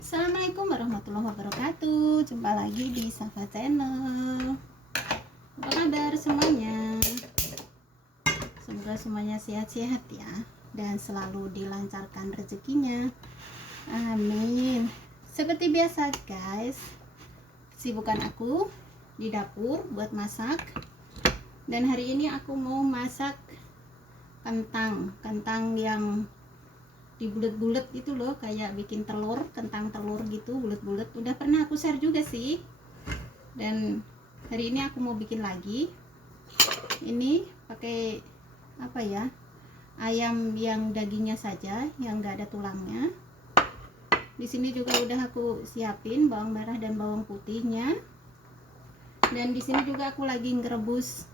Assalamualaikum warahmatullahi wabarakatuh. Jumpa lagi di Safa Channel. Apa kabar semuanya? Semoga semuanya sehat-sehat ya, dan selalu dilancarkan rezekinya. Amin. Seperti biasa guys, sibukan aku di dapur buat masak. Dan hari ini aku mau masak kentang yang dibulet-bulet gitu loh, kayak bikin telur, kentang telur gitu, bulet-bulet. Udah pernah aku share juga sih. Dan hari ini aku mau bikin lagi. Ini pakai apa ya? Ayam yang dagingnya saja, yang enggak ada tulangnya. Di sini juga udah aku siapin bawang merah dan bawang putihnya. Dan di sini juga aku lagi ngerebus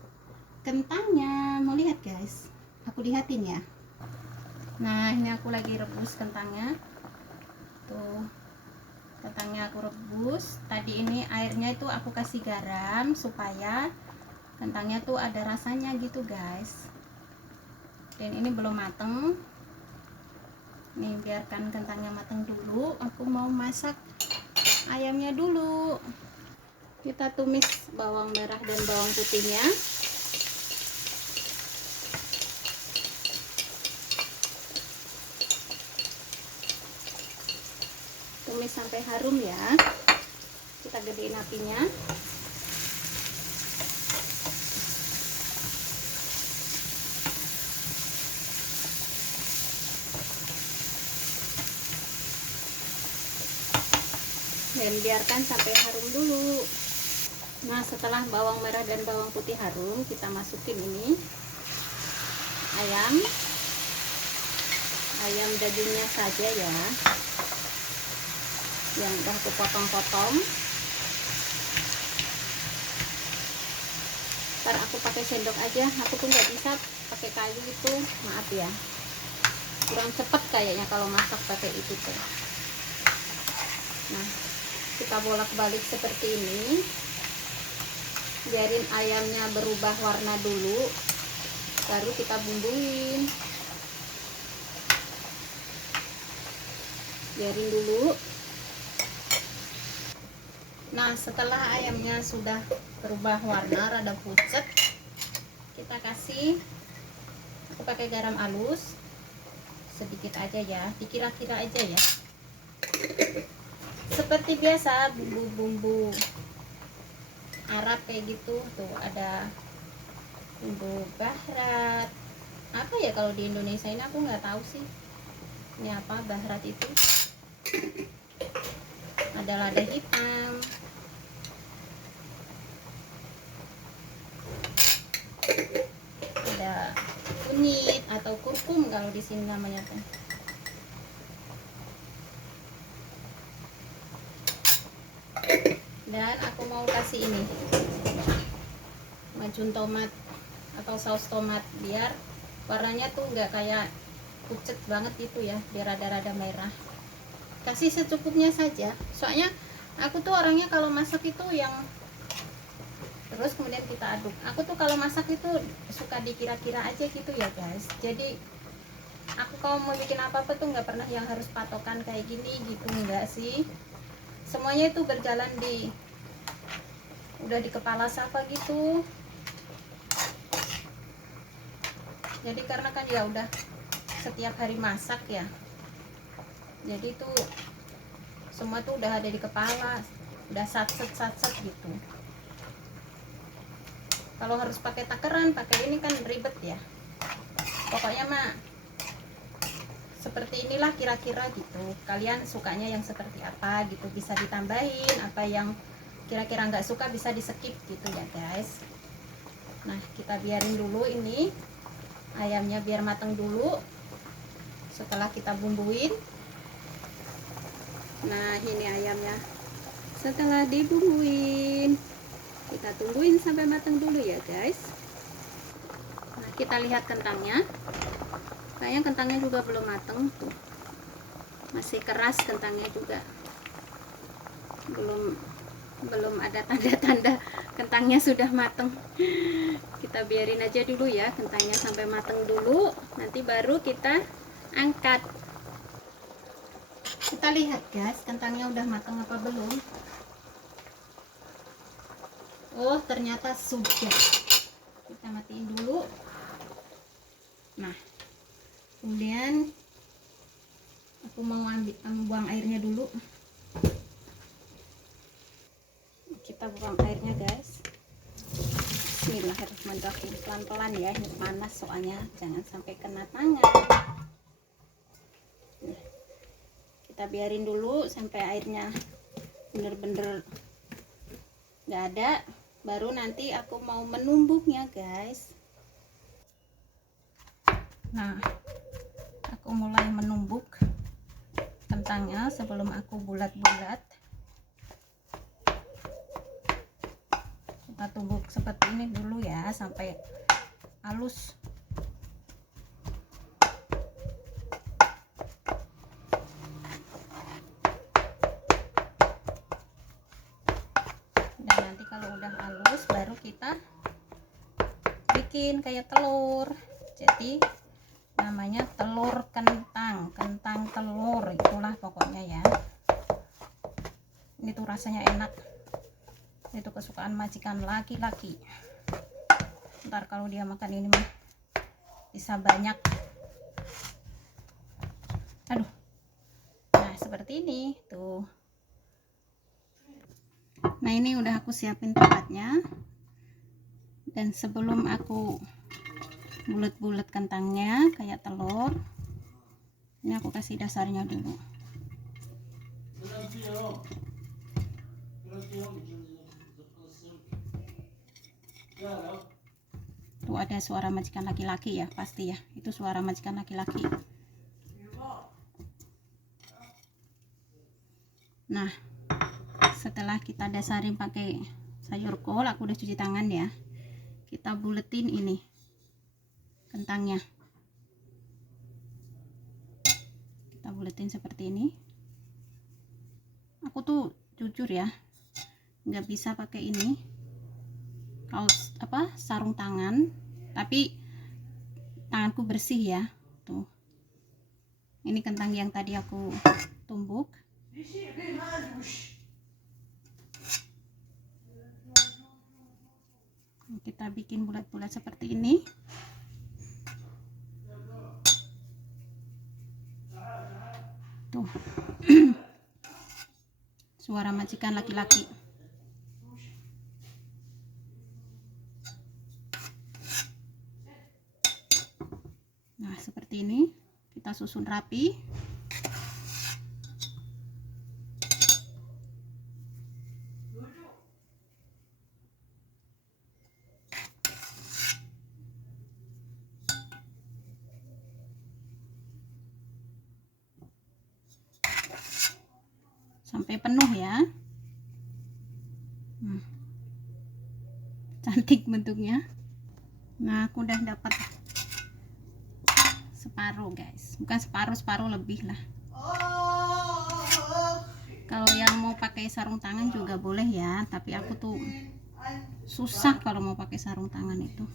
kentangnya. Mau lihat guys? Aku lihatin ya. Nah, ini aku lagi rebus kentangnya. Tuh, kentangnya aku rebus. Tadi ini airnya itu aku kasih garam supaya kentangnya tuh ada rasanya gitu guys. Dan ini belum mateng. Nih, biarkan kentangnya mateng dulu. Aku mau masak ayamnya dulu. Kita tumis bawang merah dan bawang putihnya. Tumis sampai harum ya. Kita gedein apinya. Dan biarkan sampai harum dulu. Nah, setelah bawang merah dan bawang putih harum, kita masukin ini ayam dagingnya saja ya, yang udah aku potong-potong. Ntar aku pakai sendok aja, aku tuh nggak bisa pakai kayu itu, maaf ya, kurang cepet kayaknya kalau masak pakai itu tuh. Nah, kita bolak-balik seperti ini, biarin ayamnya berubah warna dulu, baru kita bumbuin. Biarin dulu. Nah, setelah ayamnya sudah berubah warna rada pucet, kita kasih, aku pakai garam halus sedikit aja ya, dikira-kira aja ya. Seperti biasa bumbu-bumbu Arab kayak gitu. Tuh ada bumbu baharat, apa ya kalau di Indonesia ini aku nggak tahu sih ini apa baharat itu. Ada lada hitam, ada kunyit atau kurkum kalau di sini namanya tuh. Dan aku mau kasih ini macun tomat atau saus tomat biar warnanya tuh nggak kayak pucet banget gitu ya, biar rada-rada merah. Kasih secukupnya saja, soalnya aku tuh orangnya kalau masak itu yang terus kemudian kita aduk. Aku tuh kalau masak itu suka dikira-kira aja gitu ya guys. Jadi aku kalau mau bikin apa-apa tuh nggak pernah yang harus patokan kayak gini gitu, enggak sih. Semuanya itu berjalan udah di kepala Safa gitu. Jadi karena kan ya udah setiap hari masak ya, jadi tuh semua tuh udah ada di kepala, udah satset gitu. Kalau harus pakai takaran, pakai ini kan ribet ya. Pokoknya mah seperti inilah kira-kira gitu. Kalian sukanya yang seperti apa gitu, bisa ditambahin. Apa yang kira-kira nggak suka bisa di skip gitu ya guys. Nah, kita biarin dulu ini ayamnya biar matang dulu. Setelah kita bumbuin, nah ini ayamnya setelah dibumbuin, kita tungguin sampai matang dulu ya guys. Nah, kita lihat kentangnya. Kayaknya kentangnya juga belum matang tuh, masih keras kentangnya juga, belum ada tanda-tanda kentangnya sudah matang. Kita biarin aja dulu ya kentangnya sampai matang dulu, nanti baru kita angkat. Kita Kita lihat guys, kentangnya udah matang apa belum. Oh, ternyata sudah. Kita matiin dulu. Nah, kemudian aku mau buang airnya dulu. Kita buang airnya guys. Bismillahirrahmanirrahim. Pelan-pelan ya, ini panas soalnya, jangan sampai kena tangan. Nah, kita biarin dulu sampai airnya bener-bener nggak ada, baru nanti aku mau menumbuknya guys. Nah, aku mulai menumbuk kentangnya sebelum aku bulat-bulat. Kita tumbuk seperti ini dulu ya sampai halus. Dan nanti kalau udah halus baru kita bikin kayak telur. Jadi namanya telur kentang, kentang telur, itulah pokoknya ya. Ini tuh rasanya enak, itu kesukaan majikan laki-laki. Ntar kalau dia makan ini mah bisa banyak. Aduh, nah seperti ini tuh. Nah ini udah aku siapin tempatnya, dan sebelum aku bulat-bulat kentangnya kayak telur, ini aku kasih dasarnya dulu. Tuh ada suara majikan laki-laki ya, pasti ya, itu suara majikan laki-laki. Nah, setelah kita dasarin pakai sayur kol, aku udah cuci tangan ya. Kita buletin ini kentangnya. Kita buletin seperti ini. Aku tuh jujur ya, nggak bisa pakai ini kaos apa sarung tangan, tapi tanganku bersih ya. Tuh, ini kentang yang tadi aku tumbuk. Kita bikin bulat-bulat seperti ini. Tuh suara majikan laki-laki. Nah seperti ini, kita susun rapi. Sampai penuh ya. Cantik bentuknya. Nah aku udah dapat separuh guys, bukan separuh lebih lah. Kalau yang mau pakai sarung tangan juga boleh ya, tapi aku tuh susah kalau mau pakai sarung tangan itu.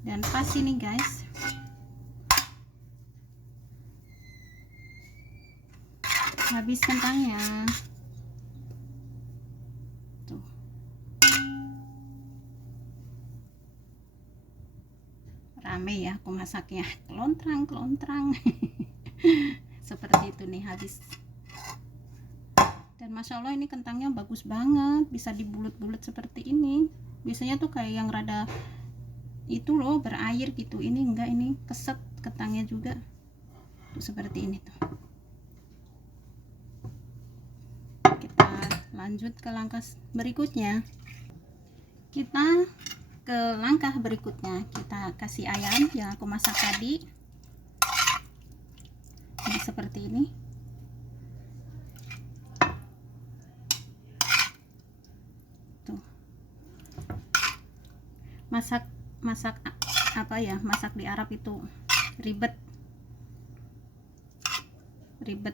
Dan pas ini guys, habis kentangnya. Tuh. Rame ya aku masaknya, kelontrang seperti itu nih habis. Dan masya Allah ini kentangnya bagus banget, bisa dibulut-bulut seperti ini. Biasanya tuh kayak yang rada itu loh berair gitu, ini enggak, ini keset kentangnya juga tuh seperti ini tuh. Kita lanjut ke langkah berikutnya. Kita ke langkah berikutnya, kita kasih ayam yang aku masak tadi. Nah, seperti ini. Tuh. Masak apa ya, masak di Arab itu ribet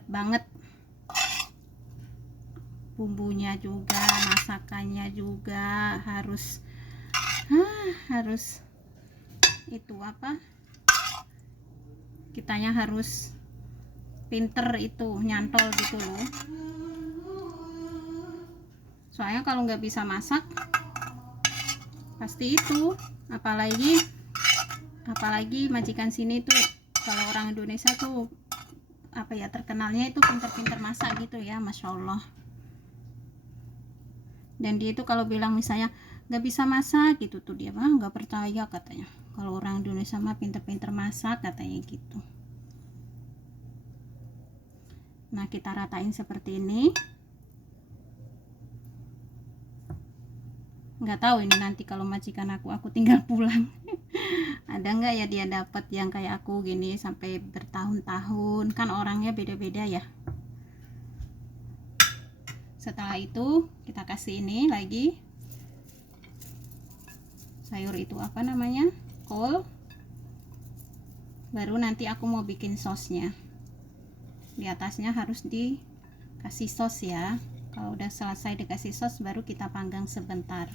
banget, bumbunya juga, masakannya juga harus harus itu apa, kitanya harus pinter itu nyantol gitu loh. Soalnya kalau nggak bisa masak pasti itu, apalagi majikan sini tuh, kalau orang Indonesia tuh apa ya, terkenalnya itu pinter-pinter masak gitu ya, Masya Allah. Dan dia itu kalau bilang misalnya nggak bisa masak gitu tuh, dia mah nggak percaya katanya, kalau orang Indonesia mah pinter-pinter masak katanya gitu. Nah, kita ratain seperti ini. Nggak tahu ini nanti kalau majikan aku tinggal pulang ada nggak ya dia dapat yang kayak aku gini sampai bertahun-tahun, kan orangnya beda-beda ya. Setelah itu kita kasih ini lagi sayur itu apa namanya, kol. Baru nanti aku mau bikin sosnya. Di atasnya harus dikasih sos ya. Kalau udah selesai dikasih sos baru kita panggang sebentar.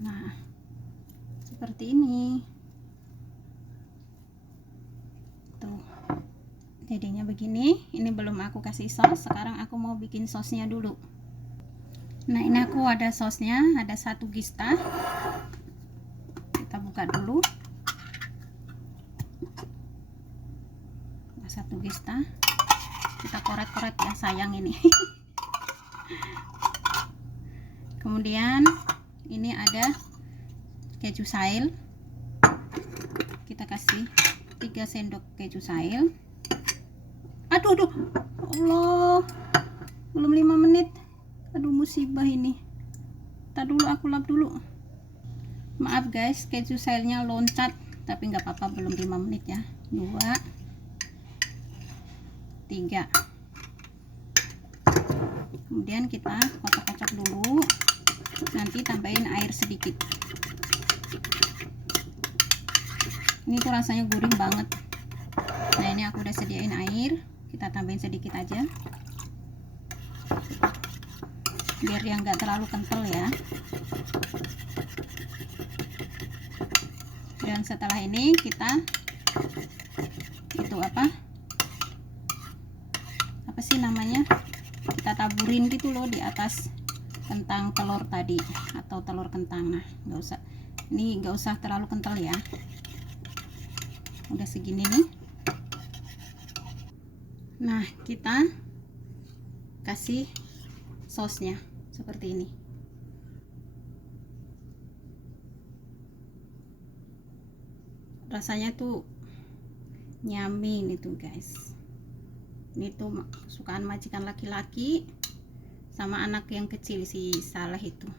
Nah, seperti ini tuh jadinya begini. Ini belum aku kasih sos, sekarang aku mau bikin sosnya dulu. Nah, ini aku ada sosnya, ada 1 gista. Kita buka dulu. 1 gista, kita koret-koret ya sayang ini. Kemudian ini ada keju sail, kita kasih 3 sendok keju sail. Aduh Allah, belum 5 menit. Aduh, musibah ini. Tar dulu, aku lap dulu. Maaf guys, keju sailnya loncat, tapi nggak apa-apa, belum 5 menit ya. 2 3. Kemudian kita kocok-kocok dulu, nanti tambahin air sedikit. Ini tuh rasanya gurih banget. Nah, ini aku udah sediain air, kita tambahin sedikit aja biar yang nggak terlalu kental ya. Dan setelah ini kita itu apa sih namanya, kita taburin gitu loh di atas kentang telur tadi atau telur kentang. Nah, nggak usah, ini nggak usah terlalu kental ya, udah segini nih. Nah, kita kasih sosnya seperti ini. Rasanya tuh nyamin itu guys. Ini tuh kesukaan majikan laki-laki sama anak yang kecil si Saleh itu.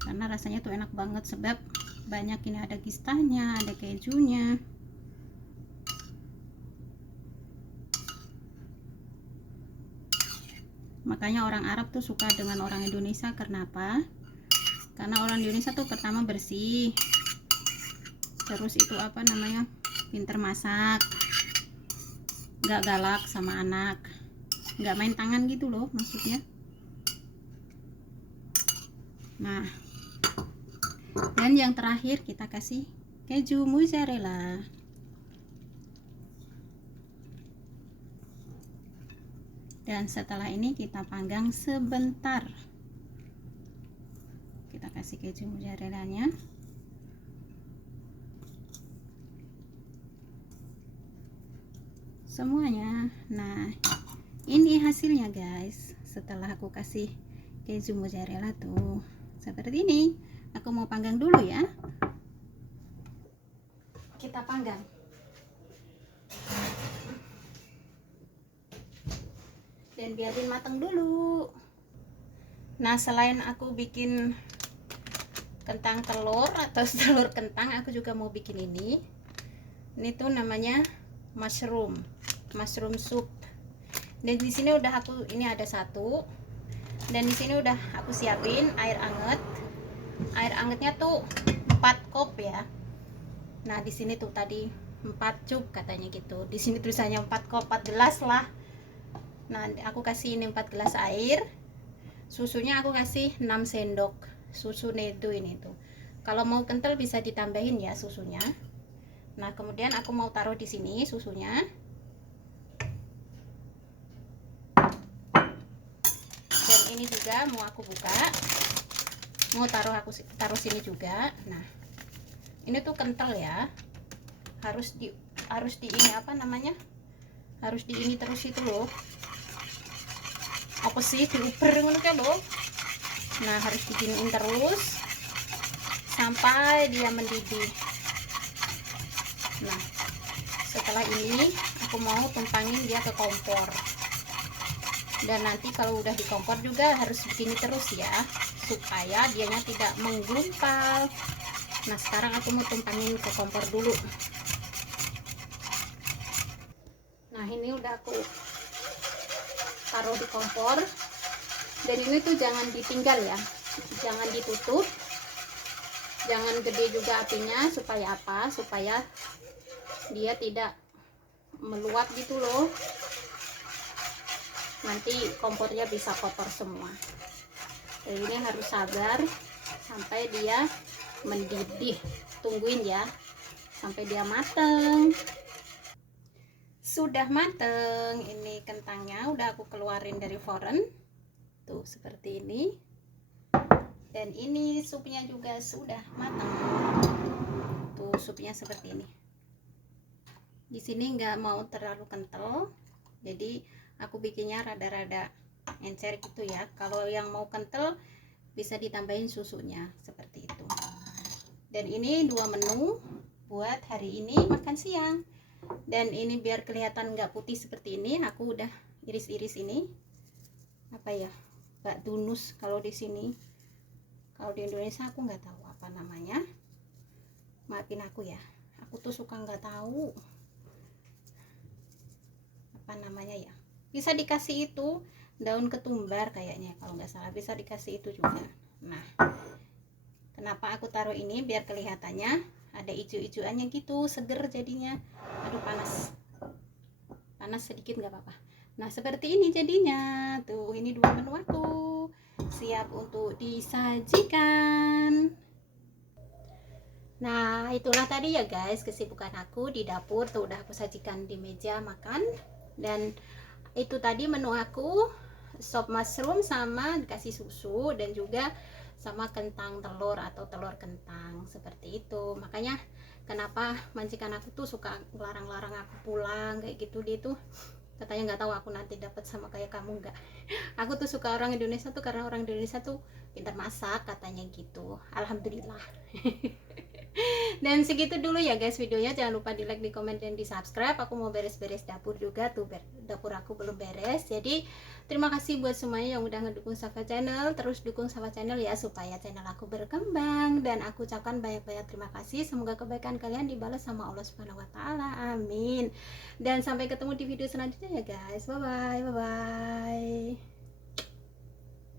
Karena rasanya tuh enak banget, sebab banyak ini ada gistanya, ada kejunya. Makanya orang Arab tuh suka dengan orang Indonesia. Kenapa? Karena orang Indonesia tuh pertama bersih, terus itu apa namanya, pinter masak, nggak galak sama anak, nggak main tangan gitu loh maksudnya. Nah, dan yang terakhir kita kasih keju mozzarella. Dan setelah ini kita panggang sebentar. Kita kasih keju mozzarellanya. Semuanya. Nah, ini hasilnya guys. Setelah aku kasih keju mozzarella tuh seperti ini. Aku mau panggang dulu ya. Kita panggang. Dan biarin matang dulu. Nah, selain aku bikin kentang telur atau telur kentang, aku juga mau bikin ini. Ini tuh namanya mushroom soup. Dan di sini udah aku, ini ada 1. Dan di sini udah aku siapin air anget. Air angetnya tuh 4 cup ya. Nah, di sini tuh tadi 4 cup katanya gitu. Di sini tulisannya 4 gelas lah. Nah, aku kasih ini 4 gelas air. Susunya aku kasih 6 sendok susu nedo ini tuh. Kalau mau kental bisa ditambahin ya susunya. Nah, kemudian aku mau taruh di sini susunya. Dan ini juga mau aku buka. Mau taruh sini juga. Nah, ini tuh kental ya. Harus di ini apa namanya? Harus di ini terus itu loh. Apa sih diuber ngono kan loh. Nah, harus diginiin terus sampai dia mendidih. Nah, setelah ini aku mau tumpangin dia ke kompor. Dan nanti kalau udah di kompor juga harus begini terus ya, supaya dianya tidak menggumpal. Nah, sekarang aku mau tumpangin ke kompor dulu. Nah, ini udah aku taruh di kompor. Dan ini tuh jangan ditinggal ya, jangan ditutup, jangan gede juga apinya. Supaya apa? Supaya dia tidak meluap gitu loh, nanti kompornya bisa kotor semua. Jadi ini harus sabar sampai dia mendidih. Tungguin ya sampai dia mateng. Sudah mateng, ini kentangnya udah aku keluarin dari foren tuh seperti ini. Dan ini supnya juga sudah matang tuh, supnya seperti ini. Di sini nggak mau terlalu kental, jadi aku bikinnya rada-rada encer gitu ya. Kalau yang mau kental bisa ditambahin susunya seperti itu. Dan ini 2 menu buat hari ini makan siang. Dan ini biar kelihatan nggak putih seperti ini, aku udah iris-iris ini apa ya, bak dunus kalau di sini. Kalau di Indonesia aku nggak tahu apa namanya, maafin aku ya, aku tuh suka nggak tahu apa namanya ya. Bisa dikasih itu daun ketumbar kayaknya kalau nggak salah, bisa dikasih itu juga. Nah, kenapa aku taruh ini? Biar kelihatannya ada ijo-ijoannya gitu, seger jadinya. Aduh, panas sedikit nggak apa-apa. Nah, seperti ini jadinya tuh. Ini 2 menu aku siap untuk disajikan. Nah, itulah tadi ya guys kesibukan aku di dapur tuh, udah aku sajikan di meja makan. Dan itu tadi menu aku, sop mushroom sama dikasih susu, dan juga sama kentang telur atau telur kentang seperti itu. Makanya kenapa majikan aku tuh suka larang-larang aku pulang kayak gitu. Dia tuh katanya nggak tahu aku nanti dapat sama kayak kamu nggak. Aku tuh suka orang Indonesia tuh karena orang Indonesia tuh pintar masak katanya gitu. Alhamdulillah. Dan segitu dulu ya guys videonya, jangan lupa di like, di komen, dan di subscribe. Aku mau beres-beres dapur juga tuh, dapur aku belum beres. Jadi terima kasih buat semuanya yang udah ngedukung Safa Channel. Terus dukung Safa Channel ya supaya channel aku berkembang. Dan aku ucapkan banyak-banyak terima kasih. Semoga kebaikan kalian dibalas sama Allah Subhanahu wa taala. Amin. Dan sampai ketemu di video selanjutnya ya guys. Bye bye. Bye bye.